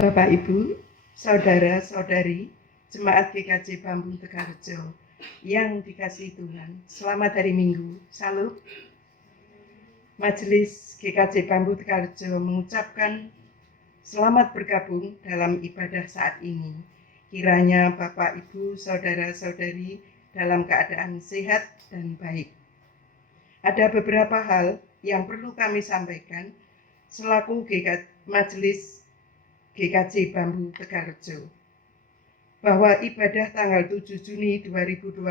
Bapak Ibu, saudara-saudari, Jemaat GKJ Bambu Tegalrejo yang dikasihi Tuhan, selamat hari Minggu. Salam. Majelis GKJ Bambu Tegalrejo mengucapkan selamat bergabung dalam ibadah saat ini. Kiranya Bapak Ibu, saudara-saudari dalam keadaan sehat dan baik. Ada beberapa hal yang perlu kami sampaikan selaku Majelis GKJ Bambu Tegalrejo, bahwa ibadah tanggal 7 Juni 2020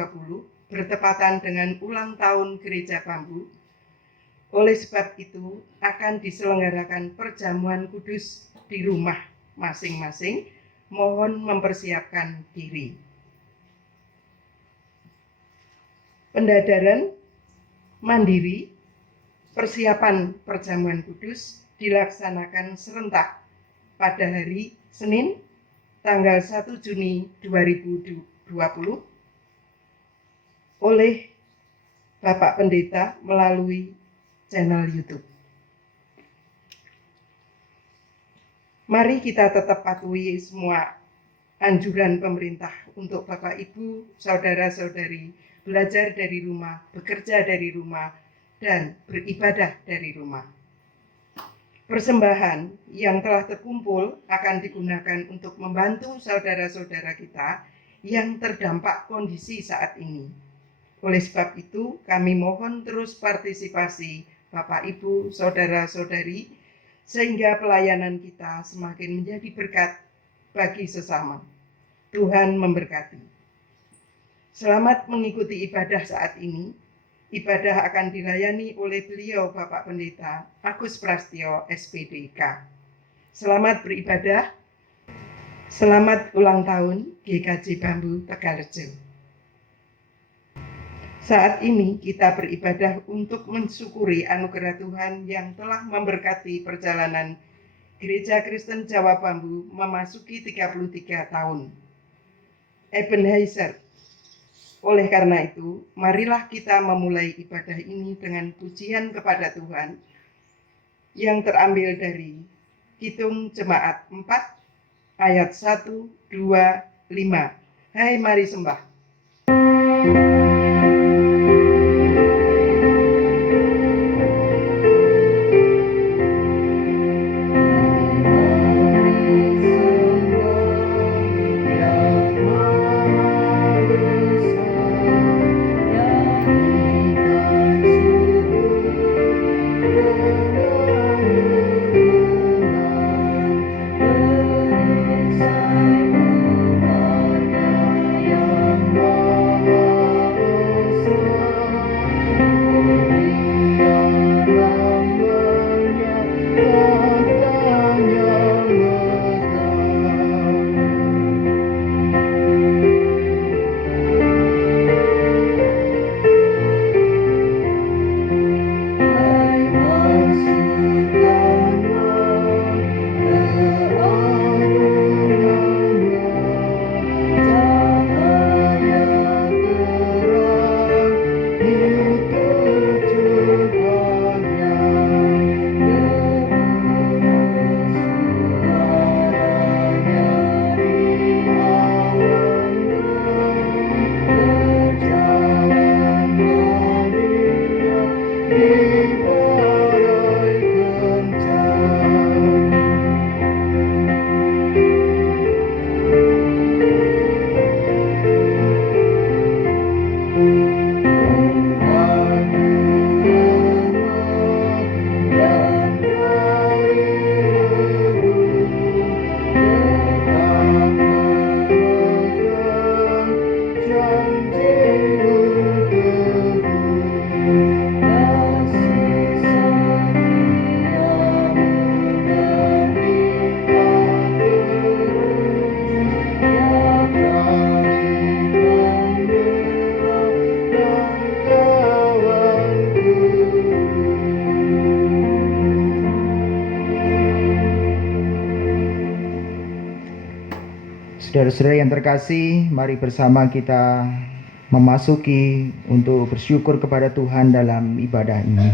bertepatan dengan ulang tahun Gereja Bambu. Oleh sebab itu akan diselenggarakan perjamuan kudus di rumah masing-masing. Mohon mempersiapkan diri. Pendadaran mandiri persiapan perjamuan kudus dilaksanakan serentak pada hari Senin tanggal 1 Juni 2020 oleh Bapak Pendeta melalui channel YouTube. Mari kita tetap patuhi semua anjuran pemerintah untuk Bapak Ibu, saudara-saudari belajar dari rumah, bekerja dari rumah, dan beribadah dari rumah. Persembahan yang telah terkumpul akan digunakan untuk membantu saudara-saudara kita yang terdampak kondisi saat ini. Oleh sebab itu, kami mohon terus partisipasi Bapak Ibu, saudara-saudari, sehingga pelayanan kita semakin menjadi berkat bagi sesama. Tuhan memberkati. Selamat mengikuti ibadah saat ini. Ibadah akan dilayani oleh beliau Bapak Pendeta Agus Prastyo, SPDK. Selamat beribadah. Selamat ulang tahun GKJ Bambu Tegalrejo. Saat ini kita beribadah untuk mensyukuri anugerah Tuhan yang telah memberkati perjalanan Gereja Kristen Jawa Bambu memasuki 33 tahun. Ebenezer. Oleh karena itu, marilah kita memulai ibadah ini dengan pujian kepada Tuhan yang terambil dari Kidung Jemaat 4 ayat 1, 2, 5. Hai mari sembah. Saudara-saudara yang terkasih, mari bersama kita memasuki untuk bersyukur kepada Tuhan dalam ibadah ini.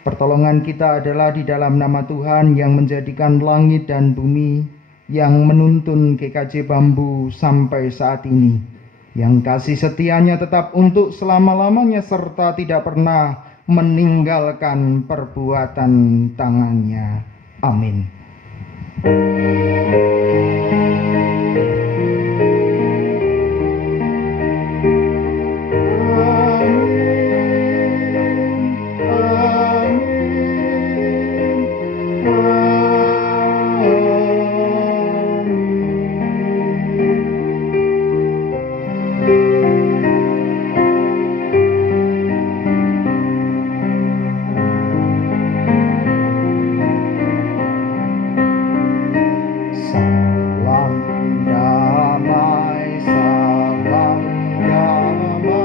Pertolongan kita adalah di dalam nama Tuhan yang menjadikan langit dan bumi, yang menuntun GKJ Bambu sampai saat ini, yang kasih setianya tetap untuk selama-lamanya serta tidak pernah meninggalkan perbuatan tangannya. Amin. Salam damai, salam damai.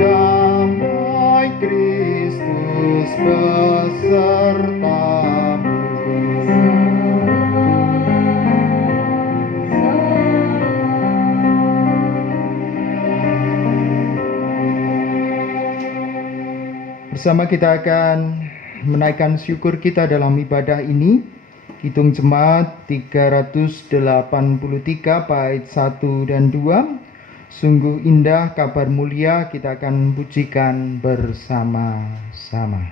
Damai Kristus besertamu. Bersama kita akan menaikkan syukur kita dalam ibadah ini. Kidung Jemaat 383 bait 1 dan 2. Sungguh indah kabar mulia, kita akan pujikan bersama-sama.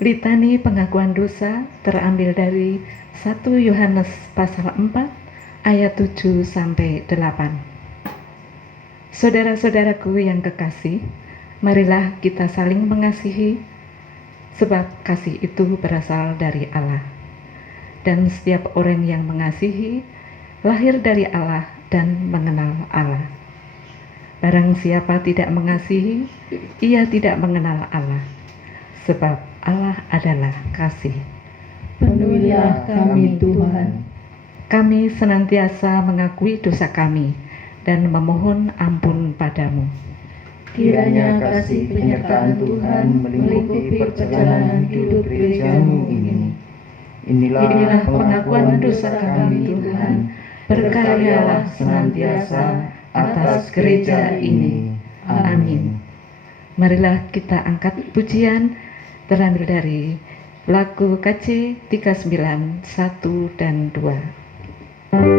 Litani pengakuan dosa terambil dari 1 Yohanes pasal 4 ayat 7 sampai 8. Saudara-saudaraku yang kekasih, marilah kita saling mengasihi, sebab kasih itu berasal dari Allah. Dan setiap orang yang mengasihi lahir dari Allah dan mengenal Allah. Barang siapa tidak mengasihi, ia tidak mengenal Allah, sebab Allah adalah kasih. Penuhilah kami Tuhan. Kami senantiasa mengakui dosa kami dan memohon ampun padamu. Kiranya kasih penyertaan Tuhan melingkupi perjalanan hidup gerejamu ini. Inilah pengakuan dosa kami Tuhan, berkaryalah senantiasa atas gereja ini. Amin. Marilah kita angkat pujian terambil dari lagu KC 39, 1 dan 2.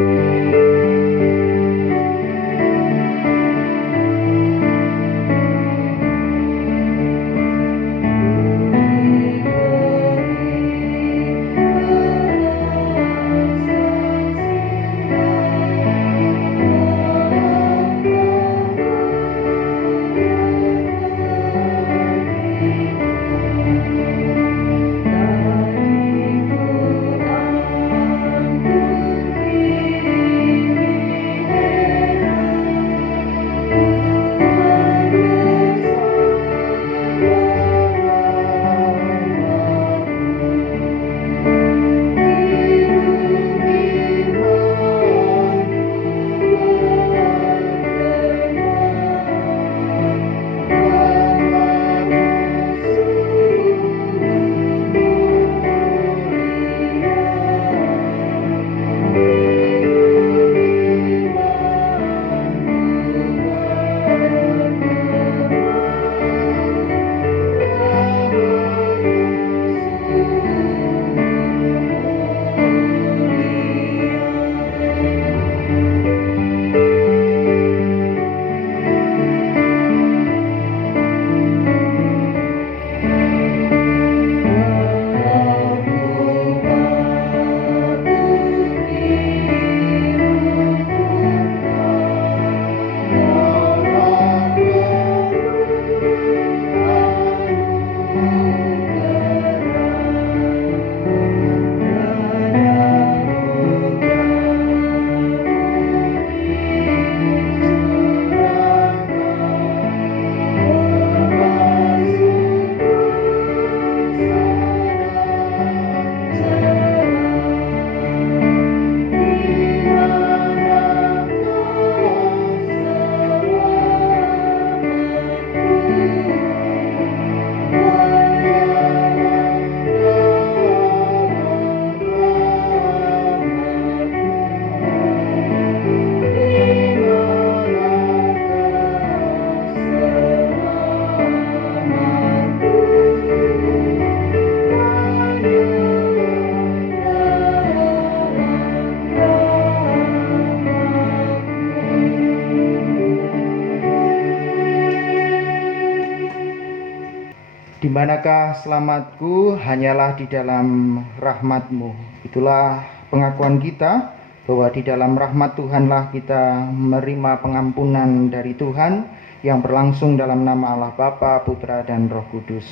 Di manakah selamatku, hanyalah di dalam rahmat-Mu. Itulah pengakuan kita bahwa di dalam rahmat Tuhanlah kita menerima pengampunan dari Tuhan yang berlangsung dalam nama Allah Bapa, Putra, dan Roh Kudus.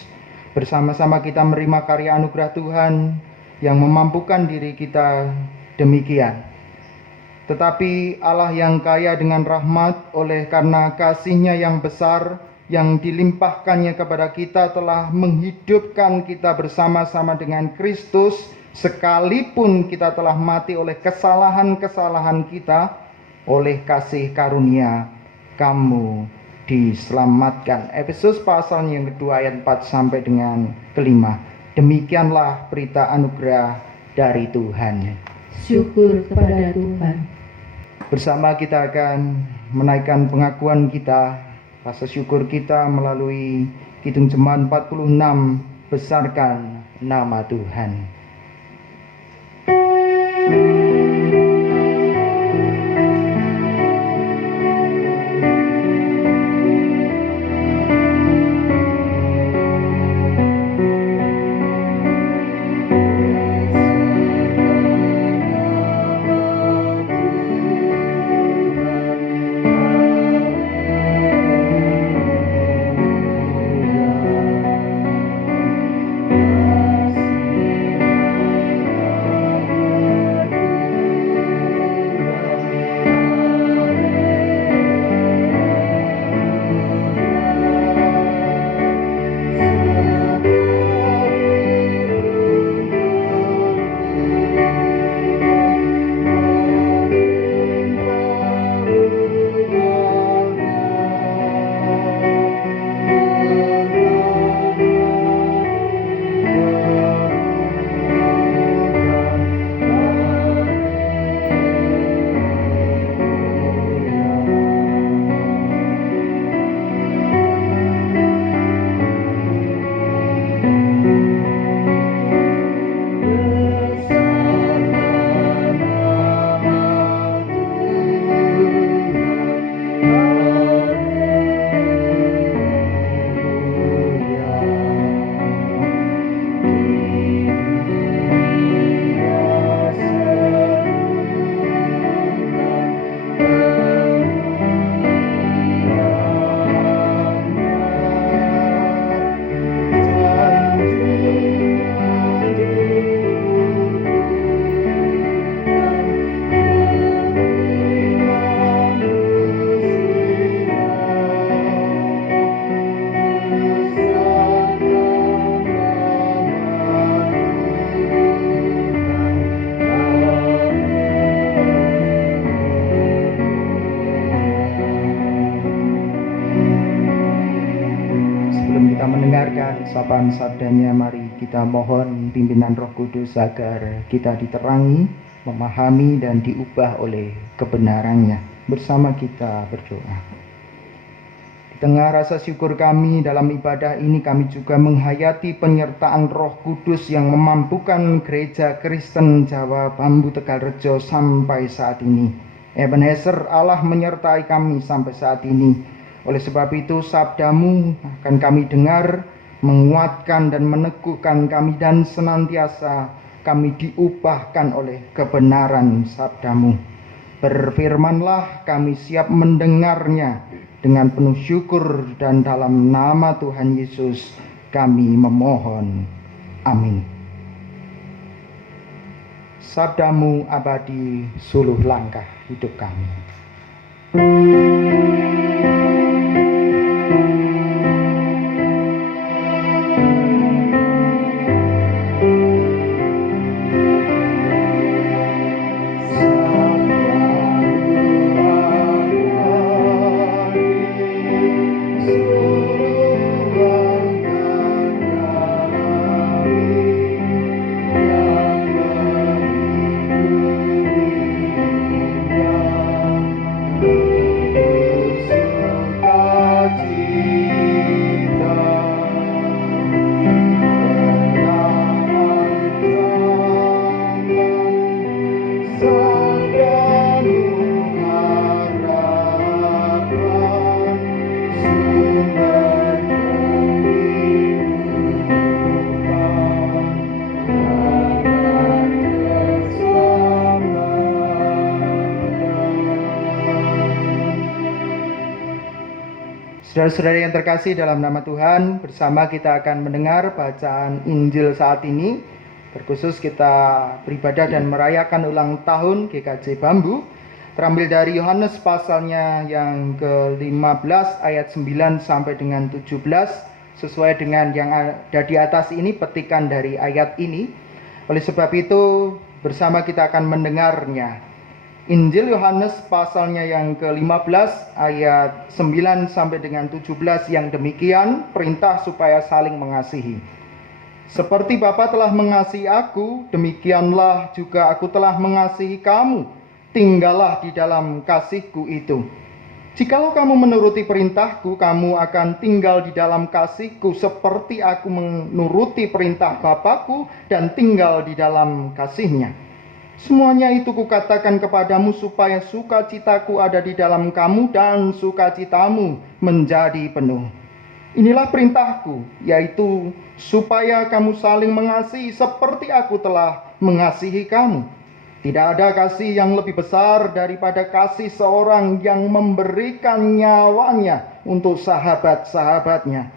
Bersama-sama kita menerima karya anugerah Tuhan yang memampukan diri kita demikian. Tetapi Allah yang kaya dengan rahmat oleh karena kasih-Nya yang besar yang dilimpahkannya kepada kita telah menghidupkan kita bersama-sama dengan Kristus, sekalipun kita telah mati oleh kesalahan-kesalahan kita, oleh kasih karunia kamu diselamatkan. Efesus pasal yang kedua ayat 4 sampai dengan kelima. Demikianlah berita anugerah dari Tuhan. Syukur kepada Tuhan. Bersama kita akan menaikkan pengakuan kita, rasa syukur kita melalui Kidung Jemaat 46, besarkan nama Tuhan. kita mendengarkan sapaan sabdanya, mari kita mohon pimpinan Roh Kudus agar kita diterangi, memahami dan diubah oleh kebenarannya. Bersama kita berdoa. Di tengah rasa syukur kami dalam ibadah ini, kami juga menghayati penyertaan Roh Kudus yang memampukan Gereja Kristen Jawa Bambu Tegalrejo sampai saat ini. Ebenezer, Allah menyertai kami sampai saat ini. Oleh sebab itu, sabdamu akan kami dengar, menguatkan dan meneguhkan kami, dan senantiasa kami diubahkan oleh kebenaran sabdamu. Berfirmanlah, kami siap mendengarnya dengan penuh syukur, dan dalam nama Tuhan Yesus kami memohon. Amin. Sabdamu abadi, suluh langkah hidup kami. Saudara-saudara yang terkasih dalam nama Tuhan, bersama kita akan mendengar bacaan Injil saat ini. Terkhusus kita beribadah dan merayakan ulang tahun GKJ Bambu. Terambil dari Yohanes pasalnya yang ke-15 ayat 9 sampai dengan 17. Sesuai dengan yang ada di atas ini, petikan dari ayat ini. Oleh sebab itu, bersama kita akan mendengarnya. Injil Yohanes pasalnya yang ke-15 ayat 9 sampai dengan 17 yang demikian, perintah supaya saling mengasihi. Seperti Bapa telah mengasihi aku, demikianlah juga aku telah mengasihi kamu. Tinggallah di dalam kasihku itu. Jikalau kamu menuruti perintahku, kamu akan tinggal di dalam kasihku seperti aku menuruti perintah Bapakku dan tinggal di dalam kasihnya. Semuanya itu kukatakan kepadamu supaya sukacitaku ada di dalam kamu dan sukacitamu menjadi penuh. Inilah perintahku, yaitu supaya kamu saling mengasihi seperti aku telah mengasihi kamu. Tidak ada kasih yang lebih besar daripada kasih seorang yang memberikan nyawanya untuk sahabat-sahabatnya.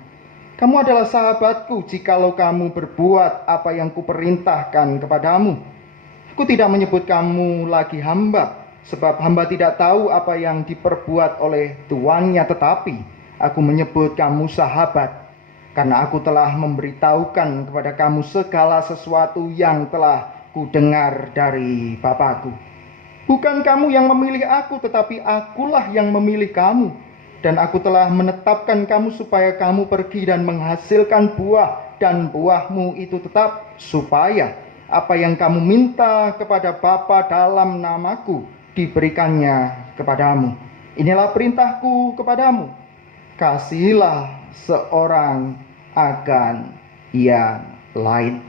Kamu adalah sahabatku jikalau kamu berbuat apa yang kuperintahkan kepadamu. Aku tidak menyebut kamu lagi hamba, sebab hamba tidak tahu apa yang diperbuat oleh tuannya, tetapi aku menyebut kamu sahabat, karena aku telah memberitahukan kepada kamu segala sesuatu yang telah kudengar dari Bapakku. Bukan kamu yang memilih aku, tetapi akulah yang memilih kamu, dan aku telah menetapkan kamu supaya kamu pergi dan menghasilkan buah, dan buahmu itu tetap, supaya apa yang kamu minta kepada Bapa dalam namaku diberikannya kepadamu. Inilah perintahku kepadamu, kasihilah seorang akan yang lain.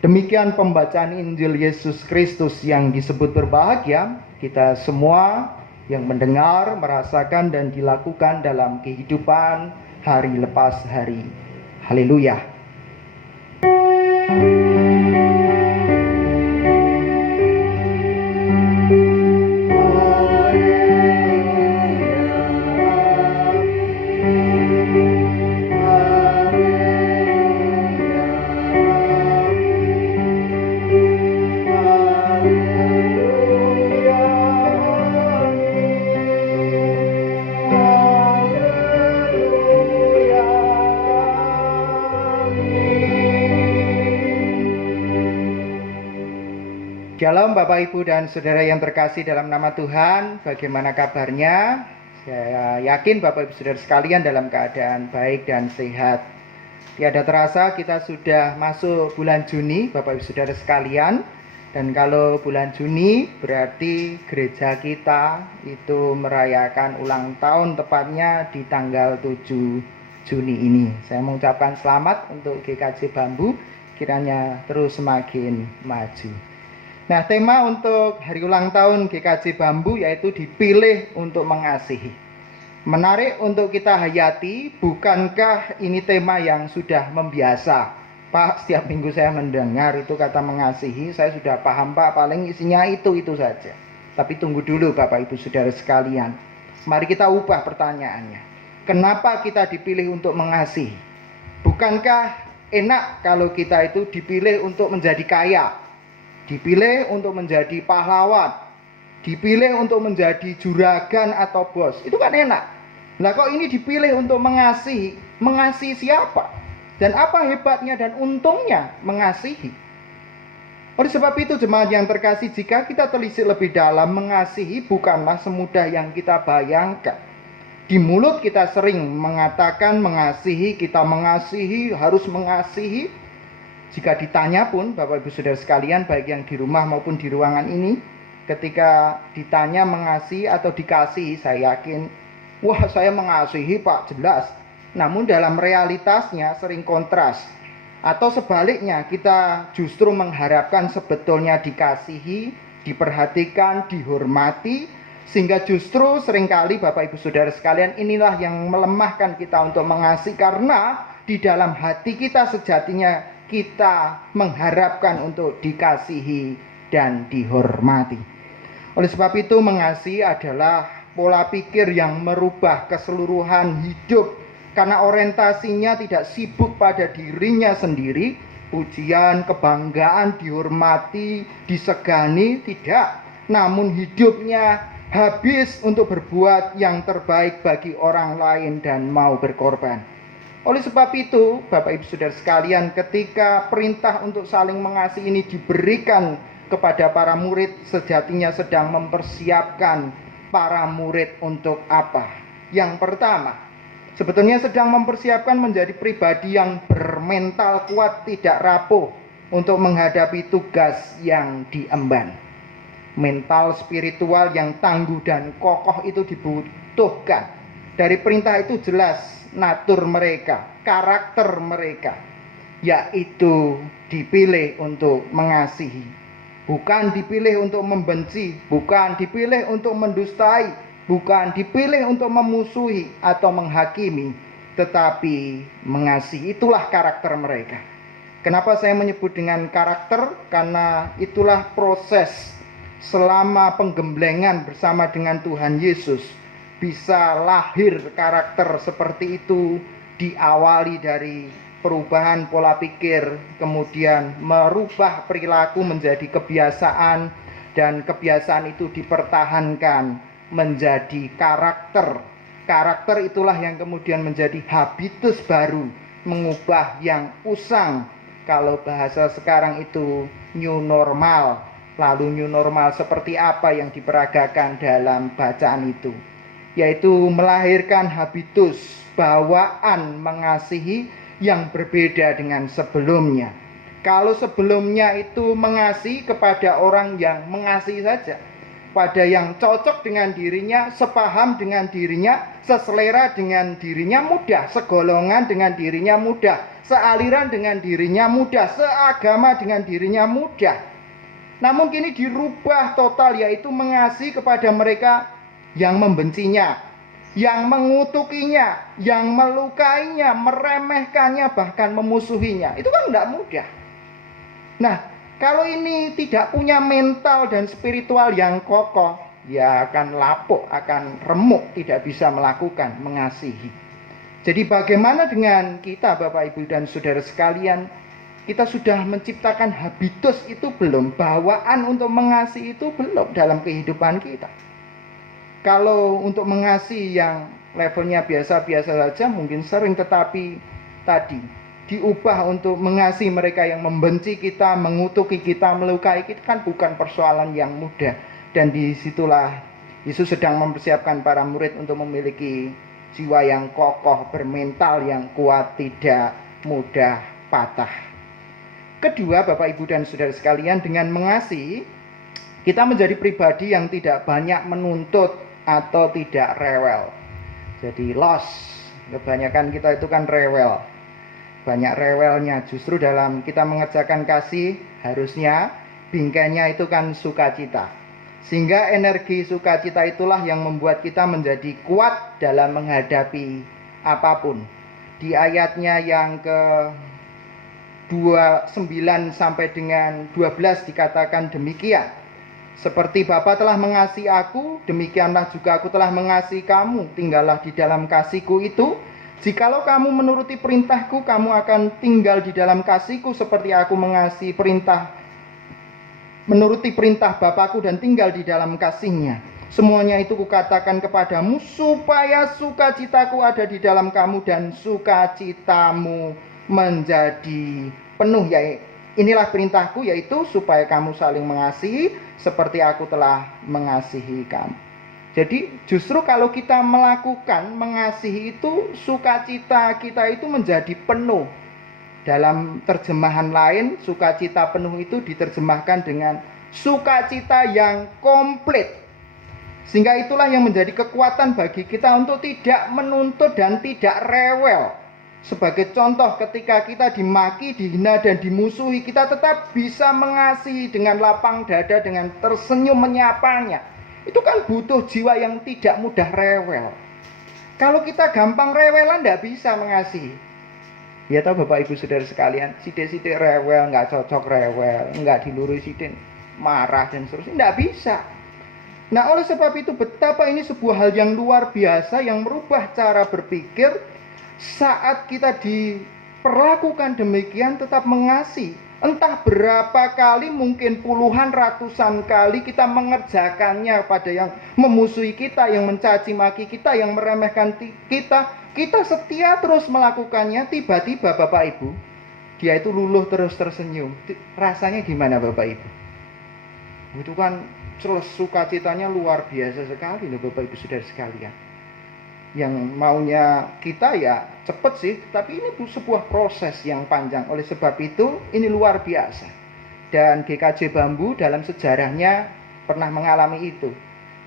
Demikian pembacaan Injil Yesus Kristus yang disebut berbahagia kita semua yang mendengar, merasakan dan dilakukan dalam kehidupan hari lepas hari. Haleluya. Shalom Bapak Ibu dan Saudara yang terkasih dalam nama Tuhan. Bagaimana kabarnya? Saya yakin Bapak Ibu Saudara sekalian dalam keadaan baik dan sehat. Tiada terasa kita sudah masuk bulan Juni, Bapak Ibu Saudara sekalian. Dan kalau bulan Juni berarti gereja kita itu merayakan ulang tahun tepatnya di tanggal 7 Juni ini. Saya mengucapkan selamat untuk GKJ Bambu, kiranya terus semakin maju. Nah, tema untuk hari ulang tahun GKJ Bambu yaitu dipilih untuk mengasihi. Menarik untuk kita hayati, bukankah ini tema yang sudah membiasa? Pak, setiap minggu saya mendengar itu kata mengasihi, saya sudah paham Pak, paling isinya itu saja. Tapi tunggu dulu Bapak Ibu Saudara sekalian. Mari kita ubah pertanyaannya. Kenapa kita dipilih untuk mengasihi? Bukankah enak kalau kita itu dipilih untuk menjadi kaya, dipilih untuk menjadi pahlawan, dipilih untuk menjadi juragan atau bos? Itu kan enak. Lah kok ini dipilih untuk mengasihi? Mengasihi siapa? Dan apa hebatnya dan untungnya mengasihi? Oleh sebab itu jemaat yang terkasih, jika kita telisik lebih dalam, mengasihi bukanlah semudah yang kita bayangkan. Di mulut kita sering mengatakan mengasihi, kita mengasihi, harus mengasihi. Jika ditanya pun Bapak Ibu Saudara sekalian, baik yang di rumah maupun di ruangan ini, ketika ditanya mengasihi atau dikasihi, saya yakin, wah saya mengasihi Pak, jelas. Namun dalam realitasnya sering kontras. Atau sebaliknya, kita justru mengharapkan sebetulnya dikasihi, diperhatikan, dihormati, sehingga justru seringkali Bapak Ibu Saudara sekalian, inilah yang melemahkan kita untuk mengasihi, karena di dalam hati kita sejatinya kita mengharapkan untuk dikasihi dan dihormati. Oleh sebab itu mengasihi adalah pola pikir yang merubah keseluruhan hidup, karena orientasinya tidak sibuk pada dirinya sendiri, pujian, kebanggaan, dihormati, disegani, tidak. Namun hidupnya habis untuk berbuat yang terbaik bagi orang lain dan mau berkorban. Oleh sebab itu, Bapak Ibu Saudara sekalian, ketika perintah untuk saling mengasihi ini diberikan kepada para murid, sejatinya sedang mempersiapkan para murid untuk apa? Yang pertama, sebetulnya sedang mempersiapkan menjadi pribadi yang bermental kuat, tidak rapuh untuk menghadapi tugas yang diemban. Mental spiritual yang tangguh dan kokoh itu dibutuhkan. Dari perintah itu jelas natur mereka, karakter mereka, yaitu dipilih untuk mengasihi. Bukan dipilih untuk membenci, bukan dipilih untuk mendustai, bukan dipilih untuk memusuhi atau menghakimi, tetapi mengasihi. Itulah karakter mereka. Kenapa saya menyebut dengan karakter? Karena itulah proses selama penggemblengan bersama dengan Tuhan Yesus. Bisa lahir karakter seperti itu, diawali dari perubahan pola pikir, kemudian merubah perilaku menjadi kebiasaan, dan kebiasaan itu dipertahankan menjadi karakter. Karakter itulah yang kemudian menjadi habitus baru, mengubah yang usang. Kalau bahasa sekarang itu new normal. Lalu new normal seperti apa yang diperagakan dalam bacaan itu? Yaitu melahirkan habitus, bawaan mengasihi yang berbeda dengan sebelumnya. Kalau sebelumnya itu mengasihi kepada orang yang mengasihi saja, pada yang cocok dengan dirinya, sepaham dengan dirinya, seselera dengan dirinya mudah, segolongan dengan dirinya mudah, sealiran dengan dirinya mudah, seagama dengan dirinya mudah. Namun kini dirubah total, yaitu mengasihi kepada mereka yang membencinya, yang mengutukinya, yang melukainya, meremehkannya, bahkan memusuhinya. Itu kan tidak mudah. Nah, kalau ini tidak punya mental dan spiritual yang kokoh, ya akan lapuk, akan remuk, tidak bisa melakukan mengasihi. Jadi bagaimana dengan kita Bapak Ibu dan Saudara sekalian? Kita sudah menciptakan habitus itu belum? Bawaan untuk mengasihi itu belum dalam kehidupan kita? Kalau untuk mengasihi yang levelnya biasa-biasa saja mungkin sering, tetapi tadi diubah untuk mengasihi mereka yang membenci kita, mengutuki kita, melukai kita, kan bukan persoalan yang mudah. Dan disitulah Yesus sedang mempersiapkan para murid untuk memiliki jiwa yang kokoh, bermental yang kuat, tidak mudah patah. Kedua, Bapak Ibu dan Saudara sekalian, dengan mengasihi kita menjadi pribadi yang tidak banyak menuntut atau tidak rewel. Jadi kebanyakan kita itu kan rewel. Banyak rewelnya. Justru dalam kita mengerjakan kasih, harusnya bingkainya itu kan sukacita. Sehingga energi sukacita itulah yang membuat kita menjadi kuat dalam menghadapi apapun. Di ayatnya yang ke 29 sampai dengan 12 dikatakan demikian. Seperti Bapa telah mengasihi aku, demikianlah juga aku telah mengasihi kamu. Tinggallah di dalam kasihku itu. Jikalau kamu menuruti perintahku, kamu akan tinggal di dalam kasihku seperti aku menuruti perintah Bapakku dan tinggal di dalam kasihnya. Semuanya itu kukatakan kepadamu supaya sukacitaku ada di dalam kamu dan sukacitamu menjadi penuh. Inilah perintahku, yaitu supaya kamu saling mengasihi seperti aku telah mengasihi kamu. Jadi justru kalau kita melakukan mengasihi itu, sukacita kita itu menjadi penuh. Dalam terjemahan lain, sukacita penuh itu diterjemahkan dengan sukacita yang komplit. Sehingga itulah yang menjadi kekuatan bagi kita untuk tidak menuntut dan tidak rewel. Sebagai contoh, ketika kita dimaki, dihina, dan dimusuhi, kita tetap bisa mengasihi dengan lapang dada, dengan tersenyum menyapanya. Itu kan butuh jiwa yang tidak mudah rewel. Kalau kita gampang rewelan, tidak bisa mengasihi. Ya tahu Bapak Ibu Saudara sekalian, sidik-sidik rewel, nggak cocok rewel, nggak dilurus sidik, marah dan seterusnya, nggak bisa. Nah, oleh sebab itu betapa ini sebuah hal yang luar biasa yang merubah cara berpikir. Saat kita diperlakukan demikian tetap mengasihi. Entah berapa kali, mungkin puluhan, ratusan kali kita mengerjakannya pada yang memusuhi kita, yang mencaci maki kita, yang meremehkan kita. Kita setia terus melakukannya, tiba-tiba Bapak Ibu, dia itu luluh terus tersenyum. Rasanya gimana Bapak Ibu? Itu kan sukacitanya luar biasa sekali loh Bapak Ibu Saudara sekalian. Yang maunya kita ya cepet sih, tapi ini sebuah proses yang panjang. Oleh sebab itu ini luar biasa. Dan GKJ Bambu dalam sejarahnya pernah mengalami itu.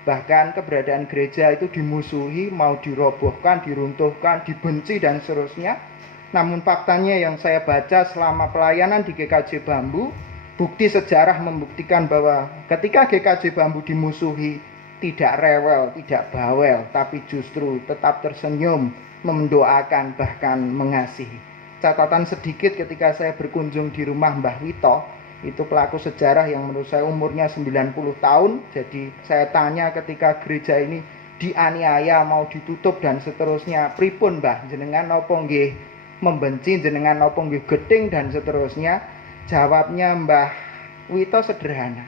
Bahkan keberadaan gereja itu dimusuhi, mau dirobohkan, diruntuhkan, dibenci dan seterusnya. Namun faktanya yang saya baca selama pelayanan di GKJ Bambu, bukti sejarah membuktikan bahwa ketika GKJ Bambu dimusuhi, tidak rewel, tidak bawel, tapi justru tetap tersenyum, mendoakan, bahkan mengasihi. Catatan sedikit ketika saya berkunjung di rumah Mbah Wito, itu pelaku sejarah yang menurut saya umurnya 90 tahun. Jadi saya tanya ketika gereja ini dianiaya, mau ditutup dan seterusnya, pripun Mbah, jenengan napa nggih membenci, jenengan napa nggih gedeng dan seterusnya. Jawabnya Mbah Wito sederhana,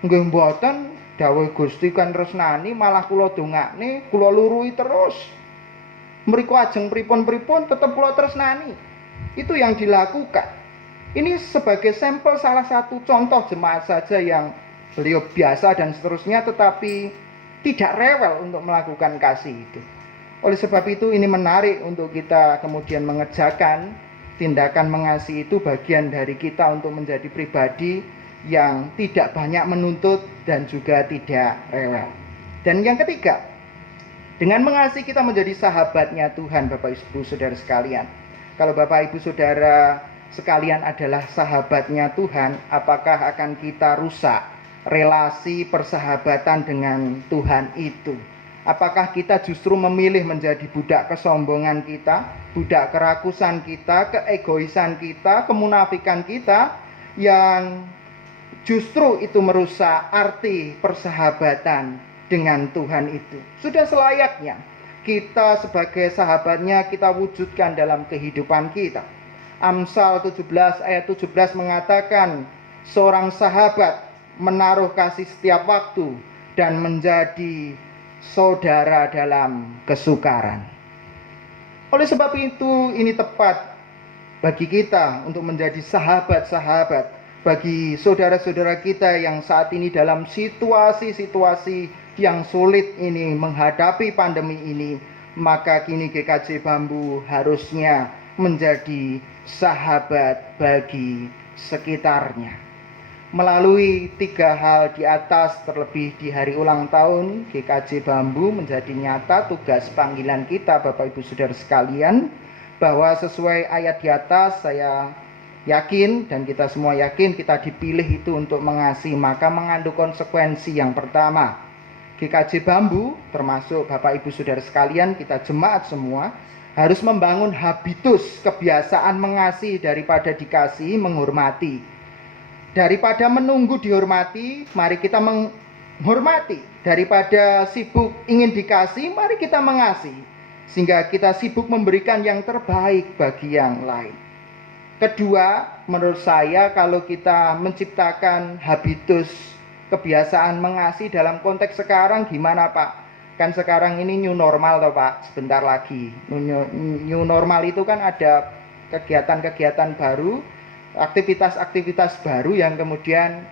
nggih mboten, dawuh Gusti kan tresnani, malah kula dongakne, kula luruhi terus. Mriku ajeng pripun-pripun tetep kula tresnani. Itu yang dilakukan. Ini sebagai sampel salah satu contoh jemaat saja yang beliau biasa dan seterusnya, tetapi tidak rewel untuk melakukan kasih itu. Oleh sebab itu ini menarik untuk kita kemudian mengerjakan tindakan mengasihi itu, bagian dari kita untuk menjadi pribadi yang tidak banyak menuntut dan juga tidak rewel. Dan yang ketiga, dengan mengasihi kita menjadi sahabatnya Tuhan. Bapak Ibu Saudara sekalian, kalau Bapak Ibu Saudara sekalian adalah sahabatnya Tuhan, apakah akan kita rusak relasi persahabatan dengan Tuhan itu? Apakah kita justru memilih menjadi budak kesombongan kita, budak kerakusan kita, keegoisan kita, kemunafikan kita, yang justru itu merusak arti persahabatan dengan Tuhan itu? Sudah selayaknya kita sebagai sahabatnya kita wujudkan dalam kehidupan kita. Amsal 17 ayat 17 mengatakan, seorang sahabat menaruh kasih setiap waktu dan menjadi saudara dalam kesukaran. Oleh sebab itu ini tepat bagi kita untuk menjadi sahabat-sahabat bagi saudara-saudara kita yang saat ini dalam situasi-situasi yang sulit ini menghadapi pandemi ini. Maka kini GKJ Bambu harusnya menjadi sahabat bagi sekitarnya. Melalui 3 hal di atas, terlebih di hari ulang tahun GKJ Bambu, menjadi nyata tugas panggilan kita Bapak Ibu Saudara sekalian, bahwa sesuai ayat di atas saya yakin dan kita semua yakin kita dipilih itu untuk mengasihi, maka mengandung konsekuensi. Yang pertama, GKJ Bambu termasuk Bapak Ibu Saudara sekalian, kita jemaat semua harus membangun habitus kebiasaan mengasihi daripada dikasihi, menghormati. Daripada menunggu dihormati, mari kita menghormati. Daripada sibuk ingin dikasih, mari kita mengasihi. Sehingga kita sibuk memberikan yang terbaik bagi yang lain. Kedua, menurut saya kalau kita menciptakan habitus kebiasaan mengasihi dalam konteks sekarang, gimana Pak? Kan sekarang ini new normal toh Pak, sebentar lagi. New normal itu kan ada kegiatan-kegiatan baru, aktivitas-aktivitas baru yang kemudian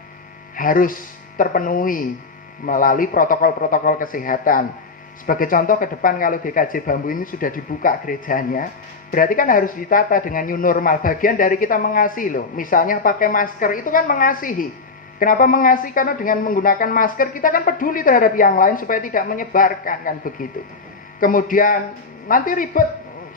harus terpenuhi melalui protokol-protokol kesehatan. Sebagai contoh, ke depan kalau GKJ Bambu ini sudah dibuka gerejanya, berarti kan harus ditata dengan new normal. Bagian dari kita mengasihi loh. Misalnya pakai masker, itu kan mengasihi. Kenapa mengasihi? Karena dengan menggunakan masker kita kan peduli terhadap yang lain supaya tidak menyebarkan, kan begitu. Kemudian nanti ribet.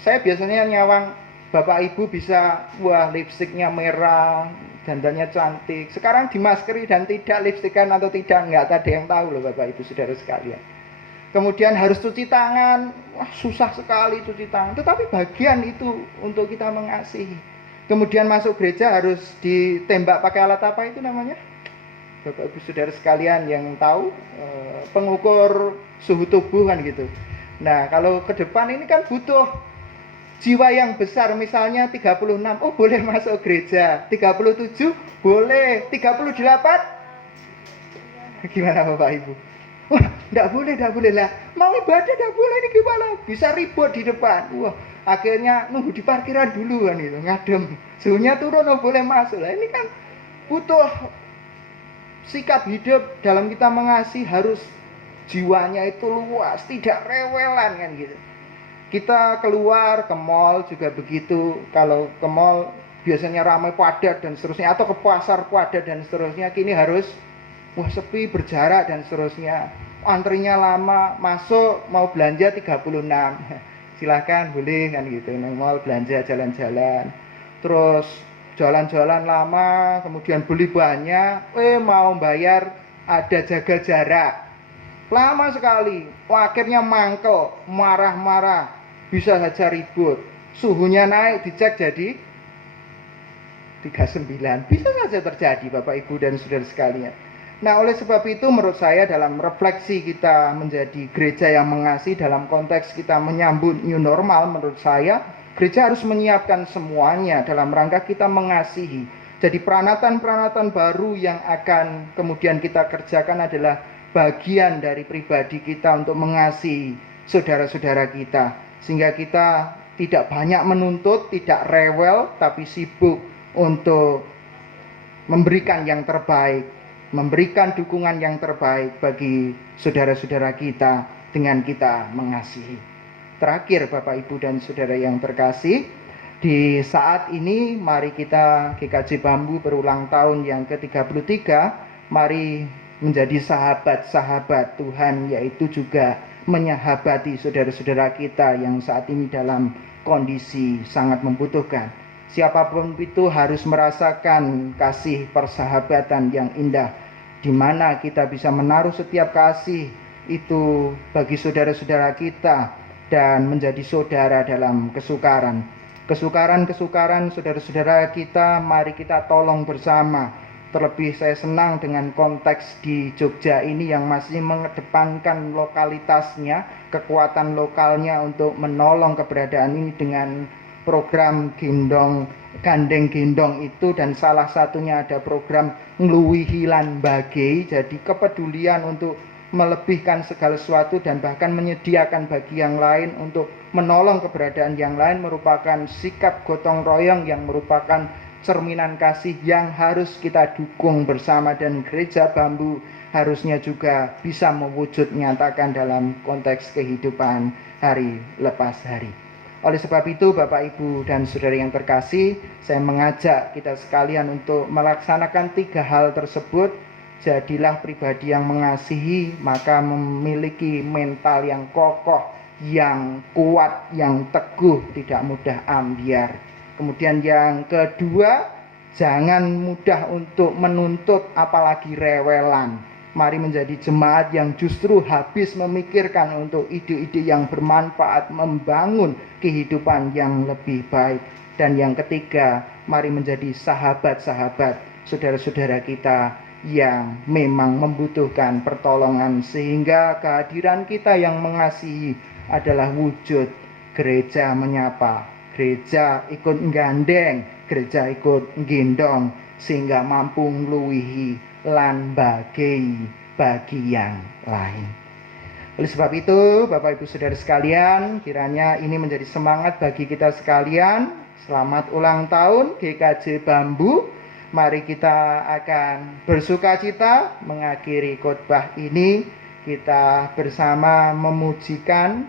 Saya biasanya nyawang Bapak Ibu bisa, wah lipstiknya merah, dandannya cantik. Sekarang dimaskeri dan tidak lipstikan atau tidak, nggak ada yang tahu loh Bapak Ibu Saudara sekalian. Kemudian harus cuci tangan, wah susah sekali cuci tangan. Tetapi bagian itu untuk kita mengasihi. Kemudian masuk gereja harus ditembak pakai alat apa itu namanya? Bapak Ibu Saudara sekalian yang tahu, pengukur suhu tubuh kan gitu. Nah kalau ke depan ini kan butuh jiwa yang besar, misalnya 36, oh boleh masuk gereja, 37, boleh, 38, gimana Bapak Ibu? Wah, enggak boleh lah, mau ibadah enggak boleh, ini gimana? Bisa ribut di depan, wah, akhirnya nunggu di parkiran dulu kan itu, ngadem, suhunya turun, oh boleh masuk lah, ini kan butuh sikap hidup dalam kita mengasihi, harus jiwanya itu luas, tidak rewelan kan gitu. Kita keluar ke mall juga begitu. Kalau ke mall biasanya ramai padat dan seterusnya, atau ke pasar padat dan seterusnya. Kini harus sepi, berjarak dan seterusnya. Antrinya lama, masuk mau belanja 36. Silakan boleh kan gitu. Nang mall belanja jalan-jalan. Terus jalan-jalan lama, kemudian beli banyak, mau bayar ada jaga jarak. Lama sekali. Akhirnya mangkel, marah-marah. Bisa saja ribut, suhunya naik, dicek jadi 39, bisa saja terjadi Bapak Ibu dan Saudara sekalian. Nah oleh sebab itu menurut saya dalam refleksi kita menjadi gereja yang mengasihi dalam konteks kita menyambut new normal, menurut saya gereja harus menyiapkan semuanya dalam rangka kita mengasihi. Jadi peranatan-peranatan baru yang akan kemudian kita kerjakan adalah bagian dari pribadi kita untuk mengasihi saudara-saudara kita. Sehingga kita tidak banyak menuntut, tidak rewel, tapi sibuk untuk memberikan yang terbaik, memberikan dukungan yang terbaik bagi saudara-saudara kita dengan kita mengasihi. Terakhir Bapak Ibu dan Saudara yang terkasih, di saat ini mari kita GKJ Bambu berulang tahun yang ke-33, mari menjadi sahabat-sahabat Tuhan, yaitu juga menyahabati saudara-saudara kita yang saat ini dalam kondisi sangat membutuhkan. Siapapun itu harus merasakan kasih persahabatan yang indah, di mana kita bisa menaruh setiap kasih itu bagi saudara-saudara kita dan menjadi saudara dalam kesukaran. Kesukaran-kesukaran saudara-saudara kita, mari kita tolong bersama. Terlebih saya senang dengan konteks di Jogja ini yang masih mengedepankan lokalitasnya, kekuatan lokalnya untuk menolong keberadaan ini dengan program gandeng gendong itu, dan salah satunya ada program ngluwihilan bagei, jadi kepedulian untuk melebihkan segala sesuatu dan bahkan menyediakan bagi yang lain untuk menolong keberadaan yang lain, merupakan sikap gotong royong yang merupakan cerminan kasih yang harus kita dukung bersama, dan gereja Bambu harusnya juga bisa mewujud nyatakan dalam konteks kehidupan hari lepas hari. Oleh sebab itu, Bapak, Ibu, dan Saudara yang terkasih, saya mengajak kita sekalian untuk melaksanakan 3 hal tersebut. Jadilah pribadi yang mengasihi, maka memiliki mental yang kokoh, yang kuat, yang teguh, tidak mudah ambyar. Kemudian yang kedua, jangan mudah untuk menuntut, apalagi rewelan. Mari menjadi jemaat yang justru habis memikirkan untuk ide-ide yang bermanfaat, membangun kehidupan yang lebih baik. Dan yang ketiga, mari menjadi sahabat-sahabat saudara-saudara kita yang memang membutuhkan pertolongan, sehingga kehadiran kita yang mengasihi adalah wujud gereja menyapa, gereja ikut gandeng, gereja ikut gendong, sehingga mampu ngluwihi lan bagi yang lain. Oleh sebab itu, Bapak Ibu Saudara sekalian, kiranya ini menjadi semangat bagi kita sekalian. Selamat ulang tahun GKJ Bambu. Mari kita akan bersukacita mengakhiri khotbah ini. Kita bersama memujikan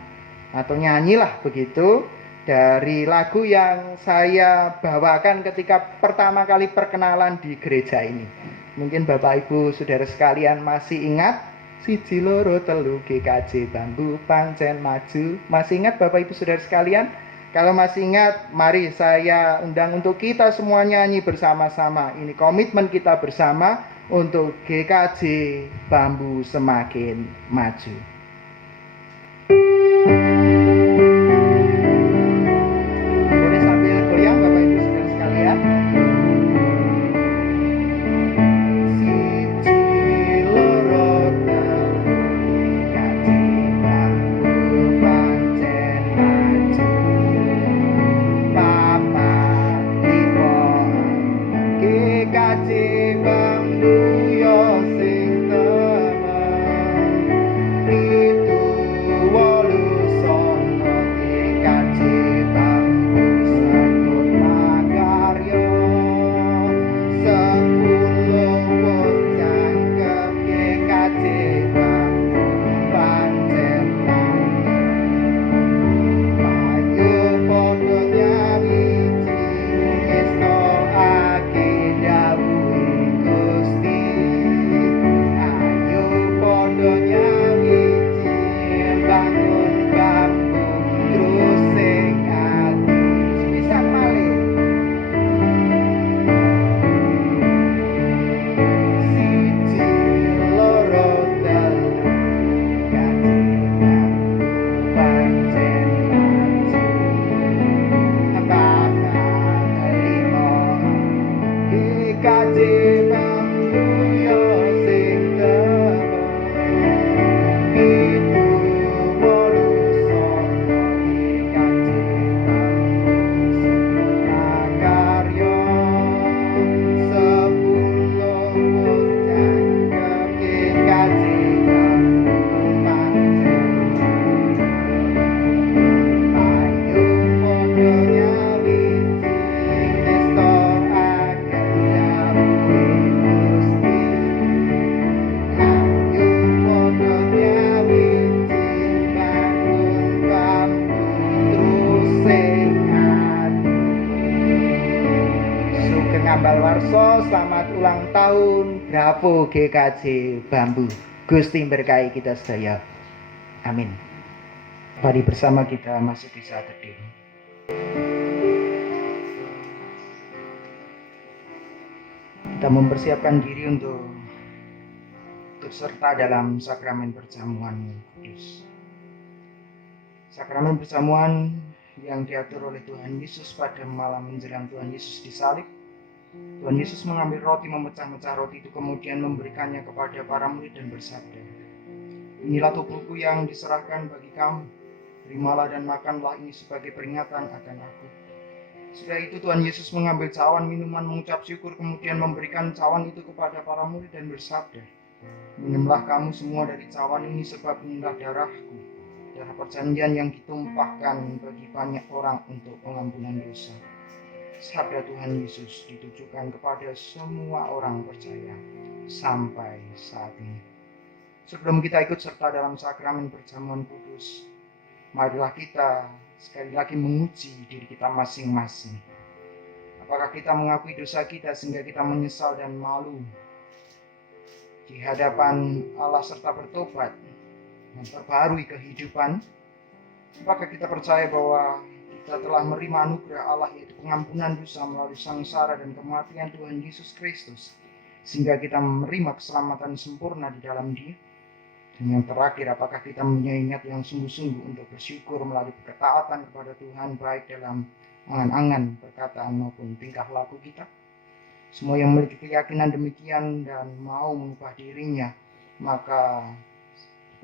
atau nyanyilah begitu dari lagu yang saya bawakan ketika pertama kali perkenalan di gereja ini. Mungkin Bapak Ibu Saudara sekalian masih ingat, siji loro telu GKJ Bambu pancen maju. Masih ingat Bapak Ibu Saudara sekalian? Kalau masih ingat, mari saya undang untuk kita semua nyanyi bersama-sama. Ini komitmen kita bersama untuk GKJ Bambu semakin maju. Boleh sambil goyang Bapak Ibu Saudara sekalian? Selamat ulang tahun, bravo GKJ Bambu. Gusti berkahi kita sedaya. Amin. Mari bersama kita masuk bisa teduh. Kita mempersiapkan diri untuk ikut serta dalam sakramen perjamuan kudus. Sakramen perjamuan yang diatur oleh Tuhan Yesus pada malam menjelang Tuhan Yesus disalib. Tuhan Yesus mengambil roti, memecah-mecah roti itu, kemudian memberikannya kepada para murid dan bersabda, "Inilah tubuhku yang diserahkan bagi kamu. Terimalah dan makanlah ini sebagai peringatan akan aku." Setelah itu Tuhan Yesus mengambil cawan minuman, mengucap syukur, kemudian memberikan cawan itu kepada para murid dan bersabda, "Minumlah kamu semua dari cawan ini, sebab inilah darahku, darah perjanjian yang ditumpahkan bagi banyak orang untuk pengampunan dosa." Sabda Tuhan Yesus ditujukan kepada semua orang percaya sampai saat ini. Sebelum kita ikut serta dalam sakramen perjamuan kudus, marilah kita sekali lagi menguji diri kita masing-masing. Apakah kita mengakui dosa kita sehingga kita menyesal dan malu di hadapan Allah serta bertobat, memperbarui kehidupan? Apakah kita percaya bahwa kita telah menerima anugerah Allah, yaitu pengampunan dosa melalui sangsara dan kematian Tuhan Yesus Kristus, sehingga kita menerima keselamatan sempurna di dalam Dia? Dan yang terakhir, apakah kita mempunyai niat yang sungguh-sungguh untuk bersyukur melalui ketaatan kepada Tuhan, baik dalam angan-angan, perkataan maupun tingkah laku kita? Semua yang memiliki keyakinan demikian dan mau mengubah dirinya, maka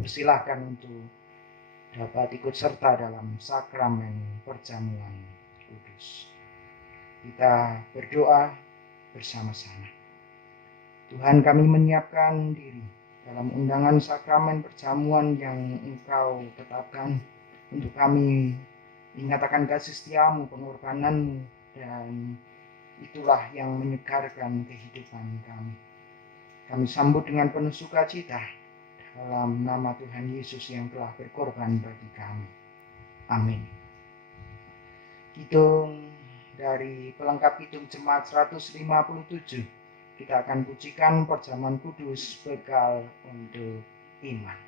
persilahkan untuk dapat ikut serta dalam sakramen perjamuan kudus. Kita berdoa bersama-sama. Tuhan, kami menyiapkan diri dalam undangan sakramen perjamuan yang Engkau tetapkan untuk kami menyatakan kasih setiamu, pengorbananmu, dan itulah yang menyegarkan kehidupan kami. Kami sambut dengan penuh sukacita dalam nama Tuhan Yesus yang telah berkorban bagi kami. Amin. Kidung dari pelengkap kidung jemaat 157. Kita akan pujikan perjamuan kudus, bekal untuk iman.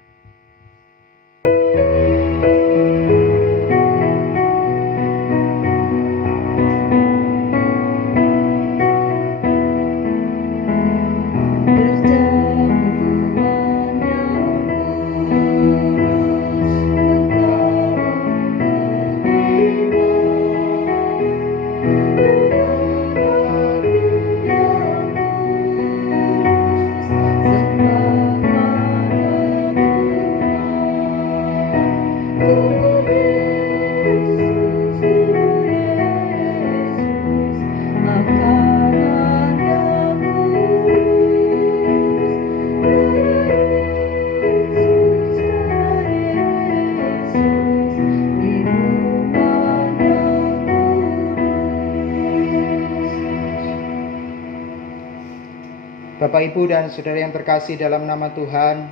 Bapak, Ibu, dan Saudara yang terkasih dalam nama Tuhan,